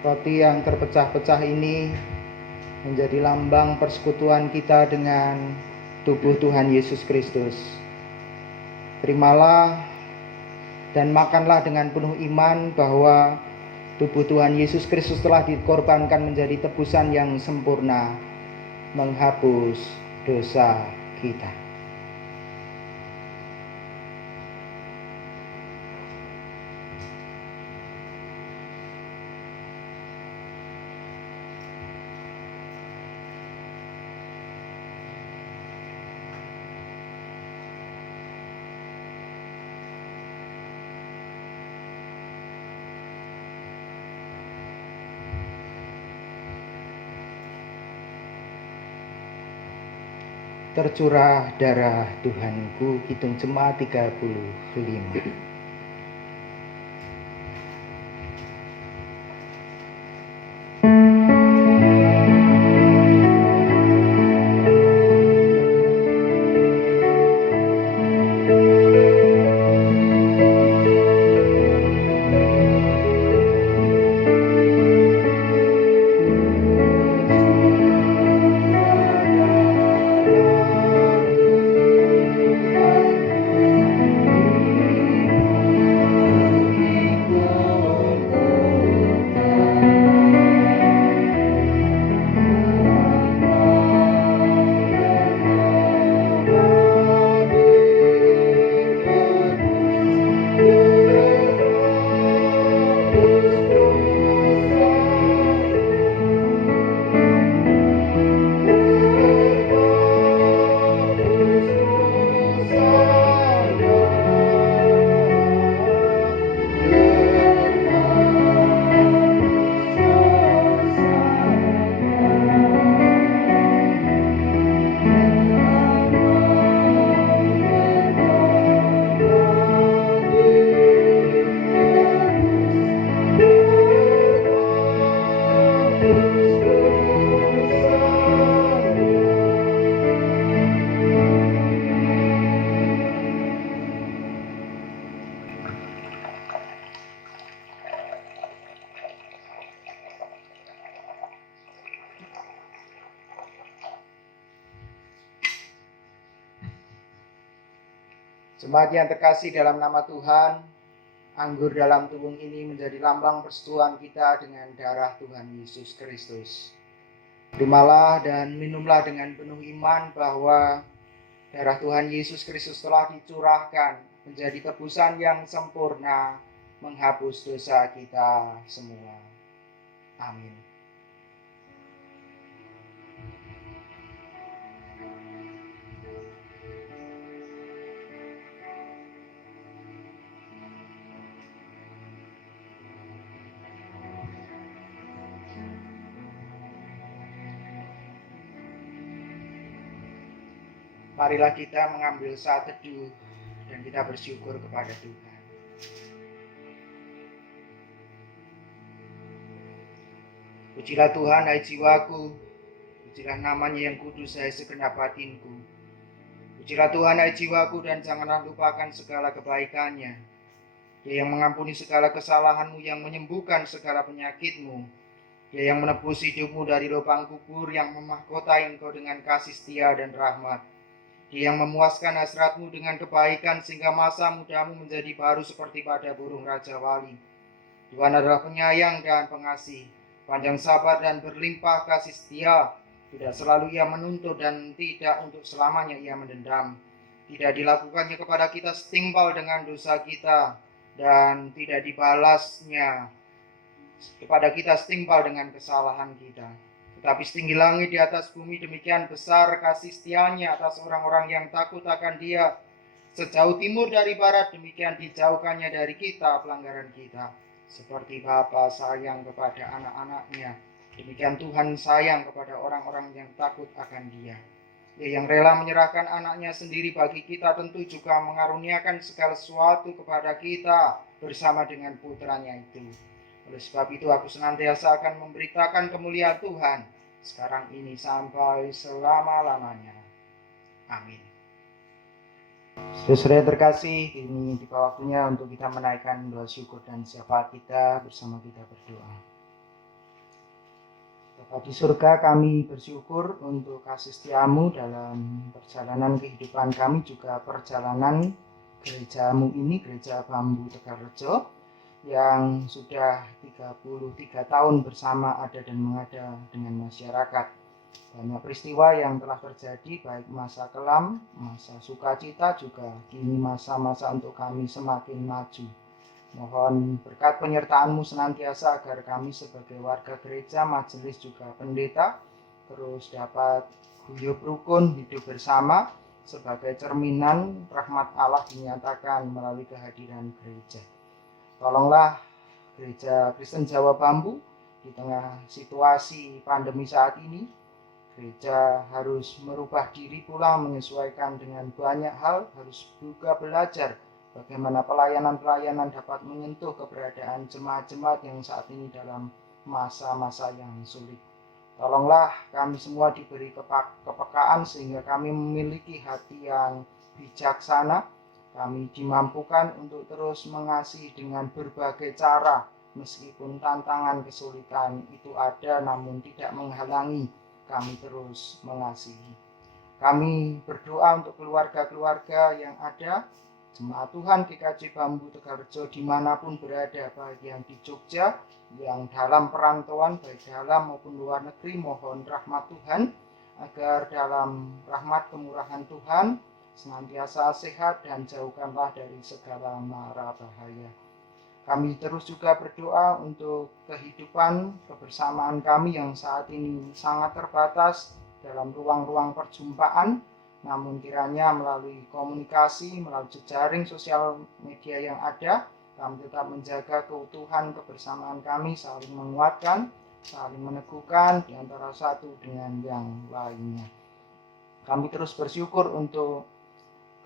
roti yang terpecah-pecah ini menjadi lambang persekutuan kita dengan tubuh Tuhan Yesus Kristus. Terimalah dan makanlah dengan penuh iman bahwa tubuh Tuhan Yesus Kristus telah dikorbankan menjadi tebusan yang sempurna, menghapus dosa kita. Tercurah darah Tuhanku, Kidung Jemaat 35. Jemaat yang terkasih dalam nama Tuhan, anggur dalam tumbung ini menjadi lambang persetujuan kita dengan darah Tuhan Yesus Kristus. Terimalah dan minumlah dengan penuh iman bahwa darah Tuhan Yesus Kristus telah dicurahkan menjadi tebusan yang sempurna, menghapus dosa kita semua. Amin. Marilah kita mengambil saat teduh dan kita bersyukur kepada Tuhan. Pujilah Tuhan, hai jiwaku, pujilah namanya yang kudus, hai segenap batinku. Pujilah Tuhan, hai jiwaku, dan janganlah lupakan segala kebaikannya. Dia yang mengampuni segala kesalahanmu, yang menyembuhkan segala penyakitmu. Dia yang menebus hidupmu dari lubang kubur, yang memahkotai engkau dengan kasih setia dan rahmat. Dia yang memuaskan hasratmu dengan kebaikan sehingga masa mudamu menjadi baru seperti pada burung Raja Wali. Tuhan adalah penyayang dan pengasih, panjang sabar dan berlimpah kasih setia. Tidak selalu ia menuntut dan tidak untuk selamanya ia mendendam. Tidak dilakukannya kepada kita setimpal dengan dosa kita dan tidak dibalasnya kepada kita setimpal dengan kesalahan kita. Tetapi setinggi langit di atas bumi, demikian besar kasih setianya atas orang-orang yang takut akan Dia. Sejauh timur dari barat, demikian dijauhkannya dari kita pelanggaran kita. Seperti Bapa sayang kepada anak-anaknya, demikian Tuhan sayang kepada orang-orang yang takut akan Dia. Dia yang rela menyerahkan anaknya sendiri bagi kita tentu juga mengaruniakan segala sesuatu kepada kita bersama dengan putranya itu. Oleh sebab itu aku senantiasa akan memberitakan kemuliaan Tuhan sekarang ini sampai selama-lamanya. Amin. Saudara terkasih, ini tiba waktunya untuk kita menaikkan doa syukur dan syafaat kita bersama kita berdoa. Bapa di surga, kami bersyukur untuk kasih setiamu dalam perjalanan kehidupan kami, juga perjalanan gerejamu ini, Gereja Bambu Tegalrejo, yang sudah 33 tahun bersama ada dan mengada dengan masyarakat. Banyak peristiwa yang telah terjadi, baik masa kelam, masa sukacita, juga kini masa-masa untuk kami semakin maju. Mohon berkat penyertaan-Mu senantiasa agar kami sebagai warga gereja, majelis, juga pendeta terus dapat hidup rukun, hidup bersama sebagai cerminan rahmat Allah dinyatakan melalui kehadiran gereja. Tolonglah Gereja Kristen Jawa Bambu di tengah situasi pandemi saat ini. Gereja harus merubah diri pula, menyesuaikan dengan banyak hal, harus juga belajar bagaimana pelayanan-pelayanan dapat menyentuh keberadaan jemaat-jemaat yang saat ini dalam masa-masa yang sulit. Tolonglah kami semua diberi kepekaan sehingga kami memiliki hati yang bijaksana. Kami dimampukan untuk terus mengasihi dengan berbagai cara, meskipun tantangan kesulitan itu ada namun tidak menghalangi kami terus mengasihi. Kami berdoa untuk keluarga-keluarga yang ada, jemaat Tuhan GKJ Bambu Tegalrejo dimanapun berada, baik yang di Jogja, yang dalam perantauan, baik dalam maupun luar negeri, mohon rahmat Tuhan, agar dalam rahmat kemurahan Tuhan senantiasa sehat dan jauhkanlah dari segala mara bahaya. Kami terus juga berdoa untuk kehidupan kebersamaan kami yang saat ini sangat terbatas dalam ruang-ruang perjumpaan, namun kiranya melalui komunikasi, melalui jejaring sosial media yang ada, kami tetap menjaga keutuhan kebersamaan kami, saling menguatkan, saling meneguhkan di antara satu dengan yang lainnya. Kami terus bersyukur untuk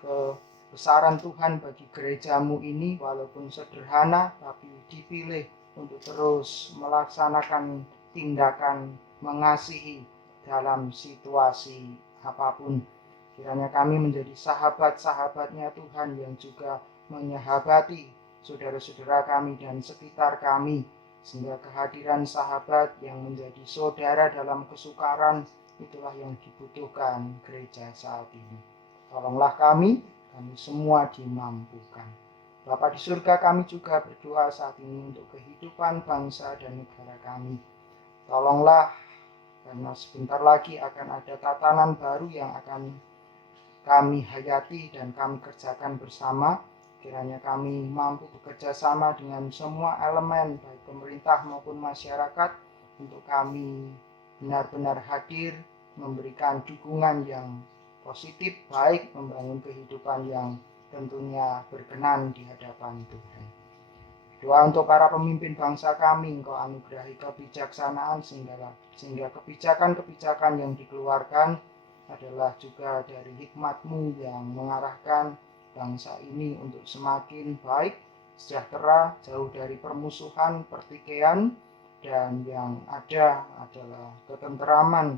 kebesaran Tuhan bagi gerejamu ini, walaupun sederhana tapi dipilih untuk terus melaksanakan tindakan mengasihi dalam situasi apapun. Kiranya kami menjadi sahabat-sahabatnya Tuhan yang juga menyahabati saudara-saudara kami dan sekitar kami, sehingga kehadiran sahabat yang menjadi saudara dalam kesukaran itulah yang dibutuhkan gereja saat ini. Tolonglah kami kami semua dimampukan. Bapa di surga, kami juga berdoa saat ini untuk kehidupan bangsa dan negara kami. Tolonglah, karena sebentar lagi akan ada tatanan baru yang akan kami hayati dan kami kerjakan bersama. Kiranya kami mampu bekerja sama dengan semua elemen, baik pemerintah maupun masyarakat, untuk kami benar-benar hadir, memberikan dukungan yang positif, baik membangun kehidupan yang tentunya berkenan di hadapan Tuhan. Doa untuk para pemimpin bangsa kami, Engkau anugerahi kebijaksanaan sehingga kebijakan-kebijakan yang dikeluarkan adalah juga dari hikmat-Mu yang mengarahkan bangsa ini untuk semakin baik, sejahtera, jauh dari permusuhan, pertikaian, dan yang ada adalah ketenteraman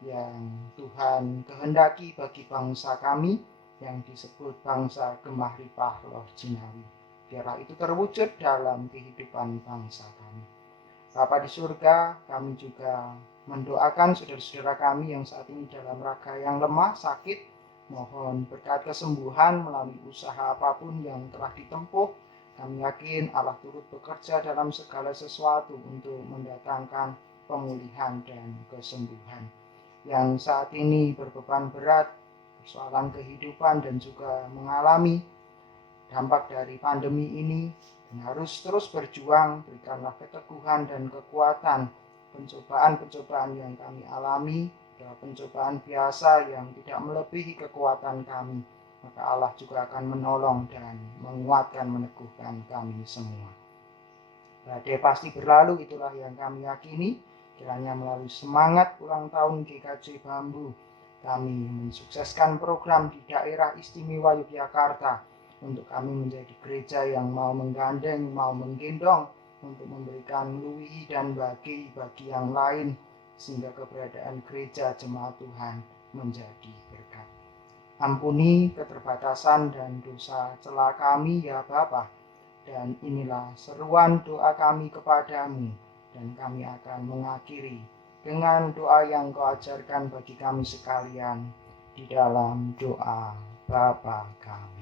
yang Tuhan kehendaki bagi bangsa kami yang disebut bangsa Gemah Ripah Loh Jinawi. Biarlah itu terwujud dalam kehidupan bangsa kami. Bapa di surga, kami juga mendoakan saudara-saudara kami yang saat ini dalam raga yang lemah, sakit. Mohon berkat kesembuhan melalui usaha apapun yang telah ditempuh. Kami yakin Allah turut bekerja dalam segala sesuatu untuk mendatangkan pemulihan dan kesembuhan. Yang saat ini berbeban berat, persoalan kehidupan dan juga mengalami dampak dari pandemi ini, dan harus terus berjuang, berikanlah keteguhan dan kekuatan. Pencobaan-pencobaan yang kami alami adalah pencobaan biasa yang tidak melebihi kekuatan kami, maka Allah juga akan menolong dan menguatkan, meneguhkan kami semua. Badai pasti berlalu, itulah yang kami yakini. Kiranya melalui semangat ulang tahun GKJ Bambu, kami mensukseskan program di daerah istimewa Yogyakarta, untuk kami menjadi gereja yang mau menggandeng, mau menggendong, untuk memberikan luwihi dan bagi yang lain, sehingga keberadaan gereja jemaat Tuhan menjadi berkat. Ampuni keterbatasan dan dosa celah kami ya Bapa, dan inilah seruan doa kami kepadamu, dan kami akan mengakhiri dengan doa yang Kau ajarkan bagi kami sekalian di dalam doa Bapa kami.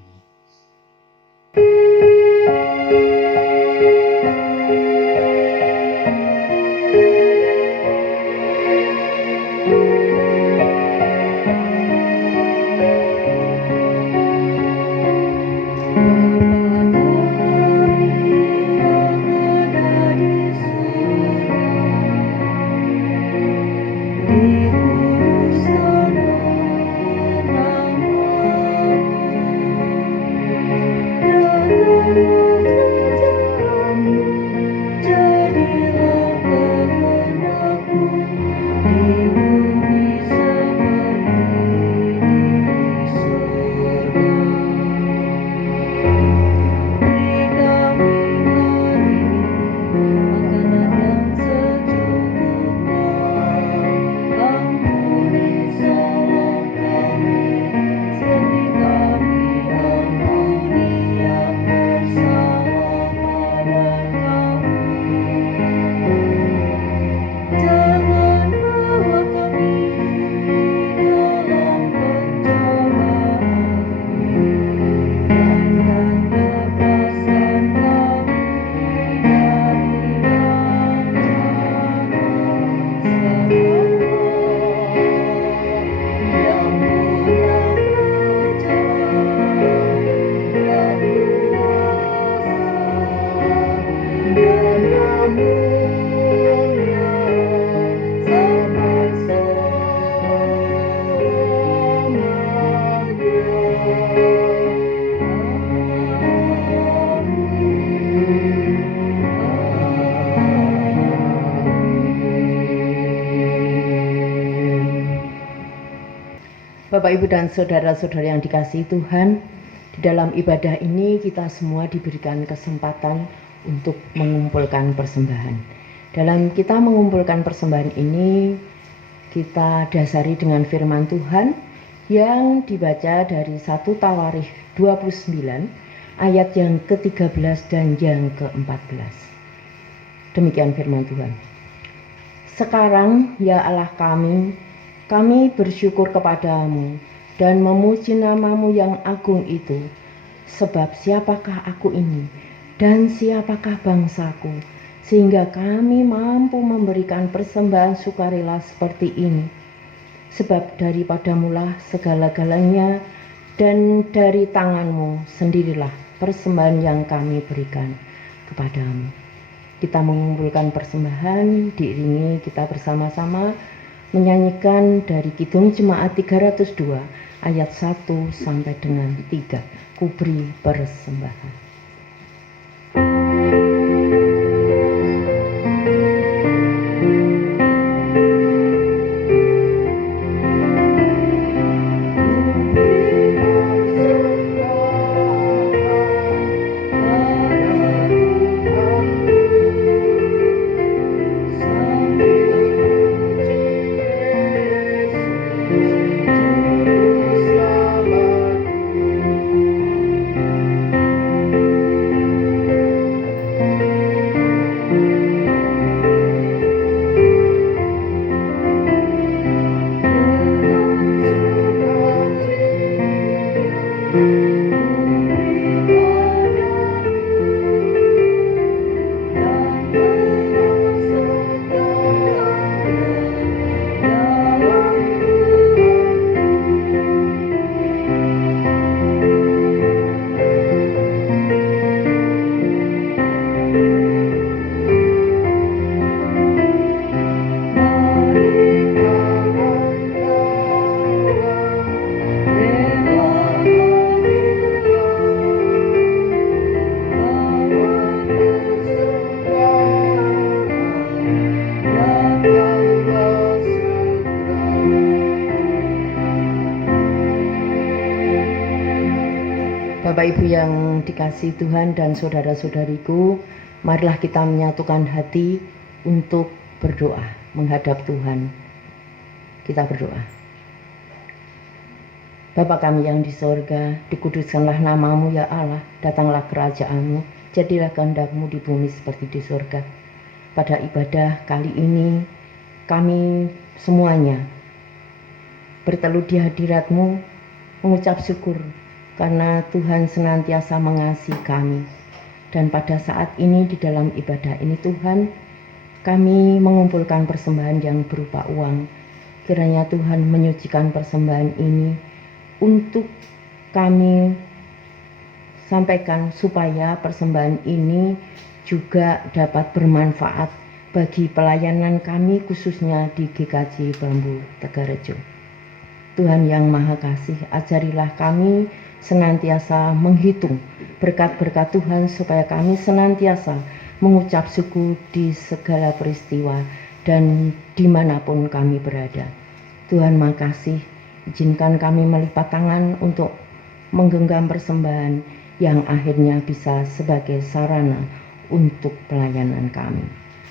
Bapak, Ibu, dan saudara-saudara yang dikasihi Tuhan, di dalam ibadah ini kita semua diberikan kesempatan untuk mengumpulkan persembahan. Dalam kita mengumpulkan persembahan ini, kita dasari dengan firman Tuhan yang dibaca dari 1 Tawarikh 29 ayat yang ke-13 dan yang ke-14. Demikian firman Tuhan. Sekarang ya Allah kami bersyukur kepadamu dan memuji nama-Mu yang agung itu. Sebab siapakah aku ini dan siapakah bangsaku, sehingga kami mampu memberikan persembahan sukarela seperti ini. Sebab daripadamulah segala-galanya, dan dari tangan-Mu sendirilah persembahan yang kami berikan kepadamu. Kita mengumpulkan persembahan, diiringi kita bersama-sama menyanyikan dari Kidung Jemaat 302 ayat 1 sampai dengan 3. Ku beri persembahan. Bapak Ibu yang dikasihi Tuhan dan saudara-saudariku, marilah kita menyatukan hati untuk berdoa menghadap Tuhan. Kita berdoa. Bapa kami yang di sorga, dikuduskanlah nama-Mu ya Allah, datanglah kerajaan-Mu, jadilah kehendak-Mu di bumi seperti di sorga. Pada ibadah kali ini, kami semuanya bertelut di hadirat-Mu, mengucap syukur karena Tuhan senantiasa mengasihi kami. Dan pada saat ini di dalam ibadah ini Tuhan, kami mengumpulkan persembahan yang berupa uang. Kiranya Tuhan menyucikan persembahan ini untuk kami sampaikan supaya persembahan ini juga dapat bermanfaat bagi pelayanan kami khususnya di GKJ Bambu Tegarejo. Tuhan yang Maha Kasih, ajarilah kami senantiasa menghitung berkat-berkat Tuhan supaya kami senantiasa mengucap syukur di segala peristiwa dan dimanapun kami berada. Tuhan makasih, izinkan kami melipat tangan untuk menggenggam persembahan yang akhirnya bisa sebagai sarana untuk pelayanan kami.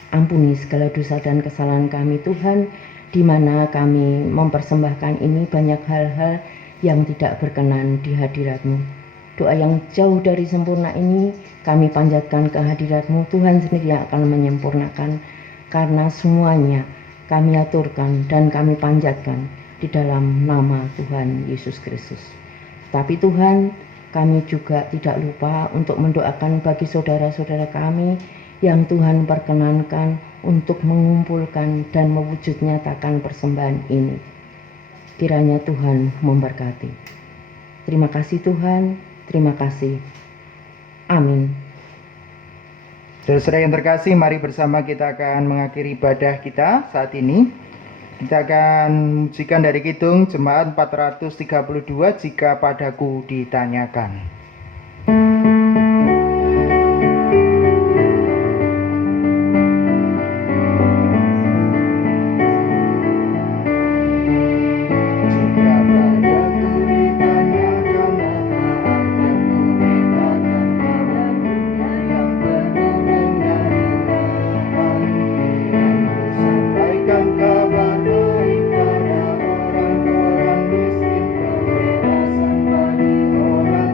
Ampuni segala dosa dan kesalahan kami Tuhan, di mana kami mempersembahkan ini banyak hal-hal yang tidak berkenan di hadirat-Mu. Doa yang jauh dari sempurna ini kami panjatkan ke hadirat-Mu. Tuhan sendiri yang akan menyempurnakan, karena semuanya kami aturkan dan kami panjatkan di dalam nama Tuhan Yesus Kristus. Tapi Tuhan, kami juga tidak lupa untuk mendoakan bagi saudara-saudara kami yang Tuhan perkenankan untuk mengumpulkan dan mewujud nyatakan persembahan ini. Kiranya Tuhan memberkati. Terima kasih Tuhan, terima kasih. Amin. Saudara yang terkasih, mari bersama kita akan mengakhiri ibadah kita saat ini. Kita akan mujikan dari Kidung Jemaat 432, Jika Padaku Ditanyakan.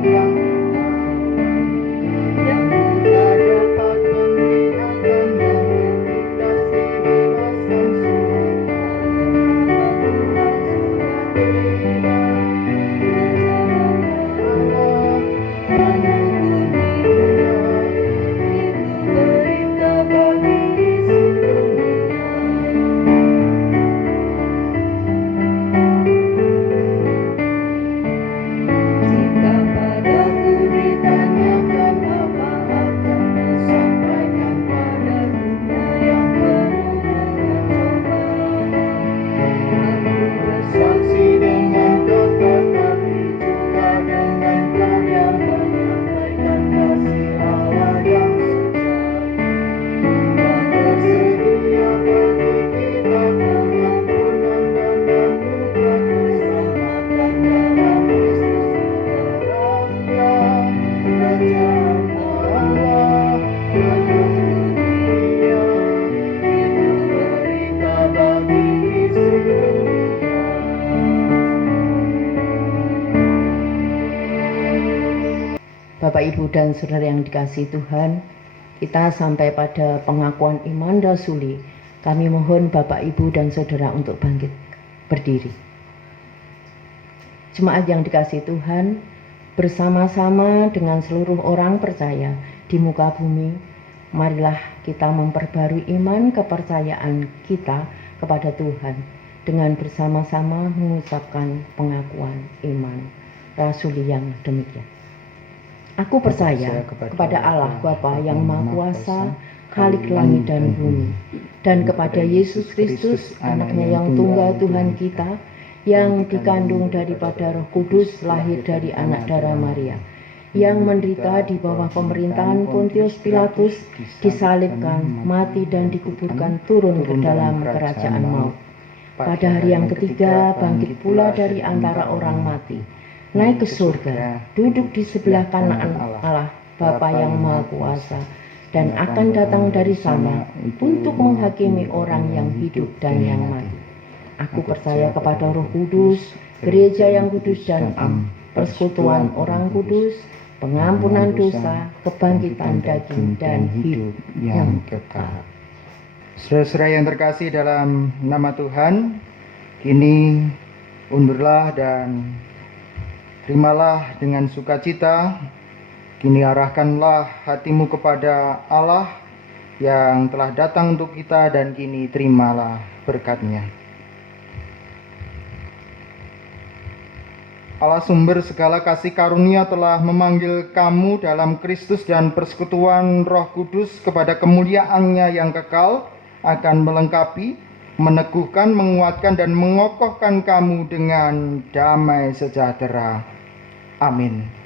Yang Bapak, Ibu, dan Saudara yang dikasihi Tuhan, kita sampai pada pengakuan iman rasuli. Kami mohon Bapak, Ibu, dan Saudara untuk bangkit berdiri. Jemaat yang dikasihi Tuhan, bersama-sama dengan seluruh orang percaya di muka bumi, marilah kita memperbarui iman kepercayaan kita kepada Tuhan dengan bersama-sama mengucapkan pengakuan iman rasuli yang demikian. Aku percaya kepada Allah Bapa yang Maha Kuasa, Khalik langit dan bumi, dan kepada Yesus Kristus, anaknya yang tunggal Tuhan kita, yang dikandung daripada Roh Kudus, lahir dari anak darah Maria, yang menderita di bawah pemerintahan Pontius Pilatus, disalibkan, mati dan dikuburkan, turun ke dalam kerajaan maut. Pada hari yang ketiga bangkit pula dari antara orang mati, naik ke surga, duduk di sebelah kanan Allah Bapa yang Maha Kuasa, dan akan datang dari sana untuk menghakimi orang yang hidup dan yang mati. Aku percaya kepada Roh Kudus, gereja yang kudus dan am, persekutuan orang kudus, pengampunan dosa, kebangkitan daging, dan hidup yang kekal. Saudara-saudara yang terkasih dalam nama Tuhan, kini undurlah dan terimalah dengan sukacita. Kini arahkanlah hatimu kepada Allah yang telah datang untuk kita, dan kini terimalah berkat-Nya. Allah sumber segala kasih karunia telah memanggil kamu dalam Kristus dan persekutuan Roh Kudus kepada kemuliaan-Nya yang kekal, akan melengkapi, meneguhkan, menguatkan, dan mengokohkan kamu dengan damai sejahtera. Amin.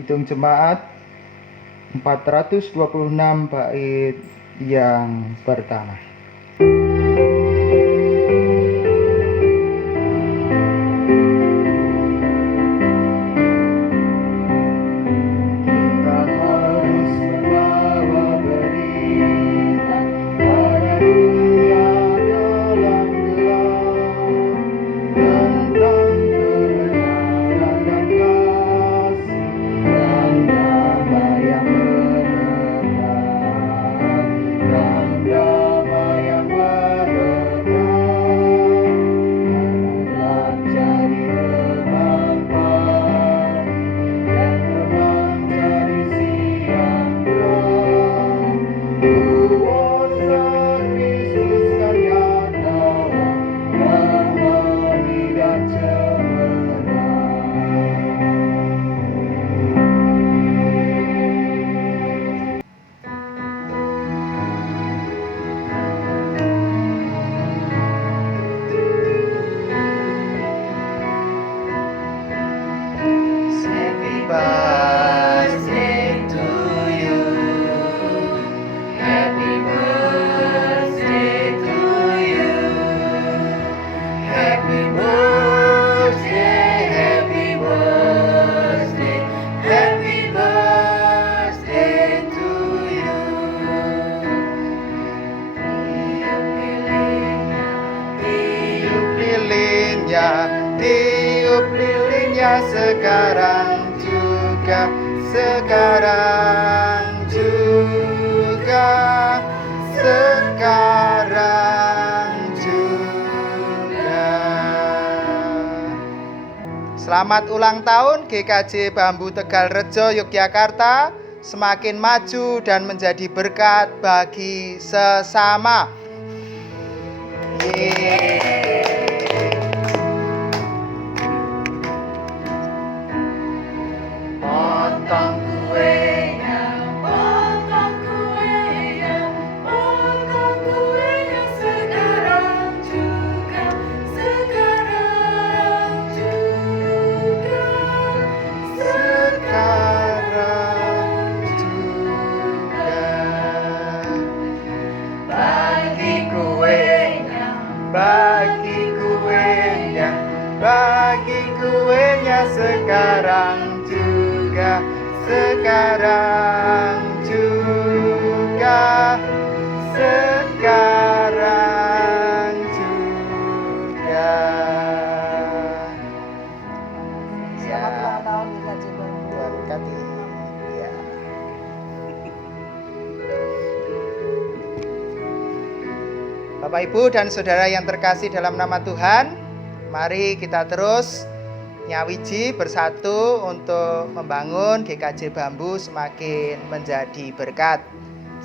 Hitung jemaat 426 bait yang pertama. Tiup lilinnya sekarang juga, sekarang juga, sekarang juga. Selamat ulang tahun GKJ Bambu Tegalrejo Yogyakarta, semakin maju dan menjadi berkat bagi sesama. Potong kuenya, potong kuenya. sekarang juga, sekarang juga. Selamat ulang tahun GKJ Bambu. Tuhan berkati. Ya. Bapak Ibu dan Saudara yang terkasih dalam nama Tuhan, mari kita terus nyawiji bersatu untuk membangun GKJ Bambu semakin menjadi berkat.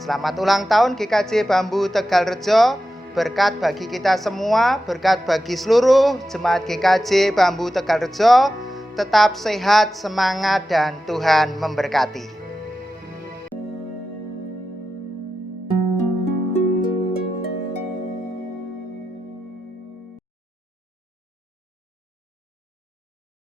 Selamat ulang tahun GKJ Bambu Tegalrejo, berkat bagi kita semua, berkat bagi seluruh jemaat GKJ Bambu Tegalrejo. Tetap sehat, semangat, dan Tuhan memberkati.